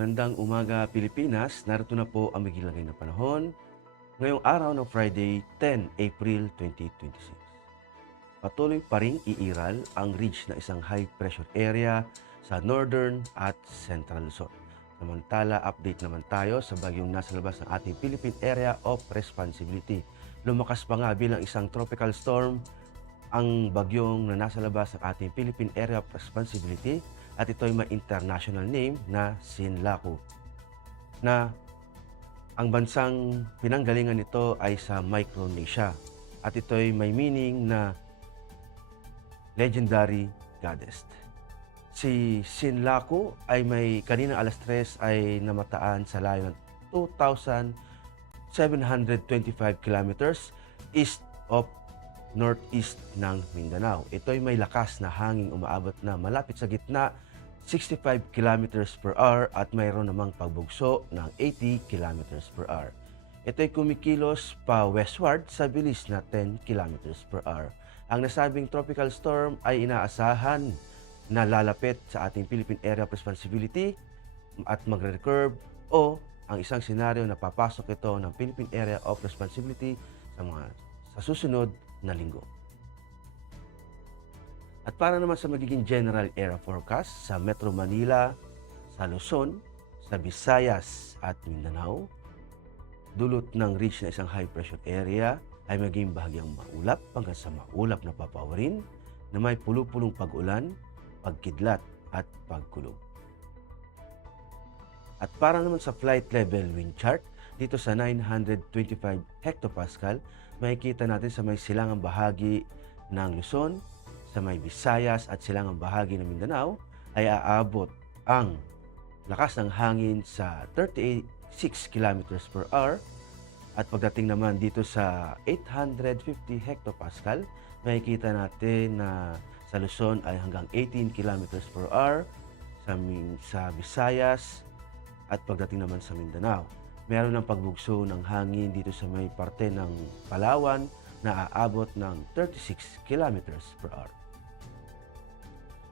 Magandang umaga Pilipinas, narito na po ang bigilagay na panahon ngayong araw ng Friday, 10 April 2026. Patuloy pa ring iiral ang ridge na isang high pressure area sa northern at central Luzon. Samantala, update naman tayo sa bagyong nasa labas ng ating Philippine Area of Responsibility. Lumakas pa nga bilang isang tropical storm ang bagyong na nasa labas ng ating Philippine Area of Responsibility at ito'y may international name na Sinlaku, na ang bansang pinanggalingan nito ay sa Micronesia at ito'y may meaning na legendary goddess. Si Sinlaku ay may kaninang alas 3 ay namataan sa layo ng 2,725 kilometers east of northeast ng Mindanao. Ito'y may lakas na hangin umaabot na malapit sa gitna 65 kilometers per hour at mayroon namang pagbugso ng 80 kilometers per hour. Ito'y kumikilos pa westward sa bilis na 10 kilometers per hour. Ang nasabing tropical storm ay inaasahan na lalapit sa ating Philippine Area of Responsibility at magre-recurve o ang isang senaryo na papasok ito ng Philippine Area of Responsibility sa susunod na linggo. At para naman sa magiging general area forecast sa Metro Manila, sa Luzon, sa Visayas at Mindanao, dulot ng ridge na isang high pressure area ay maging bahagyang maulap hanggang sa maulap na papawarin na may pulupulong pag-ulan, pagkidlat at pagkulog. At para naman sa flight level wind chart, dito sa 925 hectopascal, makikita natin sa may silangang bahagi ng Luzon, sa may Visayas at silangang bahagi ng Mindanao ay aabot ang lakas ng hangin sa 36 kilometers per hour. At pagdating naman dito sa 850 hectopascal, makikita natin na sa Luzon ay hanggang 18 kilometers per hour, sa Visayas at pagdating naman sa Mindanao. Meron ng pagbugso ng hangin dito sa may parte ng Palawan na aabot ng 36 kilometers per hour.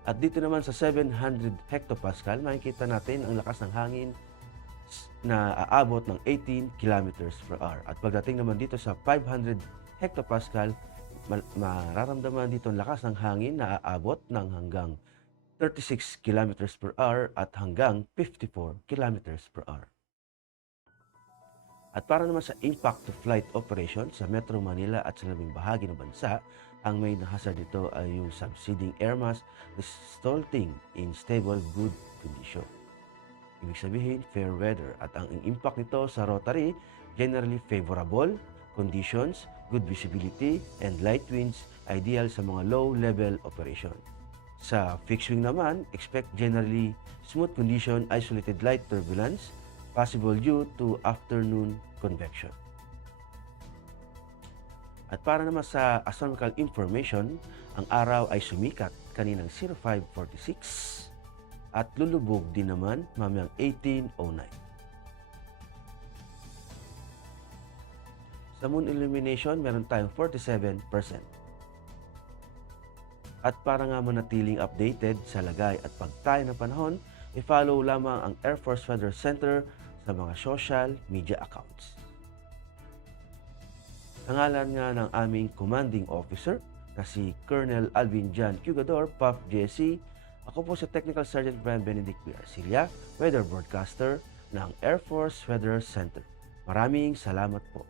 At dito naman sa 700 hectopascal, makikita natin ang lakas ng hangin na aabot ng 18 kilometers per hour. At pagdating naman dito sa 500 hectopascal, mararamdaman dito ang lakas ng hangin na aabot ng hanggang 36 kilometers per hour at hanggang 54 kilometers per hour. At para naman sa impact to flight operation sa Metro Manila at sa labing bahagi ng bansa, ang main hazard dito ay yung subsiding air mass resulting in stable good condition. Ibig sabihin, fair weather. At ang impact nito sa rotary, generally favorable conditions, good visibility, and light winds, ideal sa mga low-level operation. Sa fixed wing naman, expect generally smooth condition, isolated light turbulence, possible due to afternoon convection. At para naman sa astronomical information, ang araw ay sumikat kaninang 0546 at lulubog din naman mamayang 1809. Sa moon illumination, meron tayong 47%. At para nga manatiling updated sa lagay at pagtayo ng panahon, i-follow lamang ang Air Force Weather Center sa mga social media accounts. Sa ngalan nga ng aming commanding officer na si Colonel Alvin John Cugador, PAF JSC, ako po si Technical Sergeant Brian Benedict P. Arcilia, Weather Broadcaster ng Air Force Weather Center. Maraming salamat po.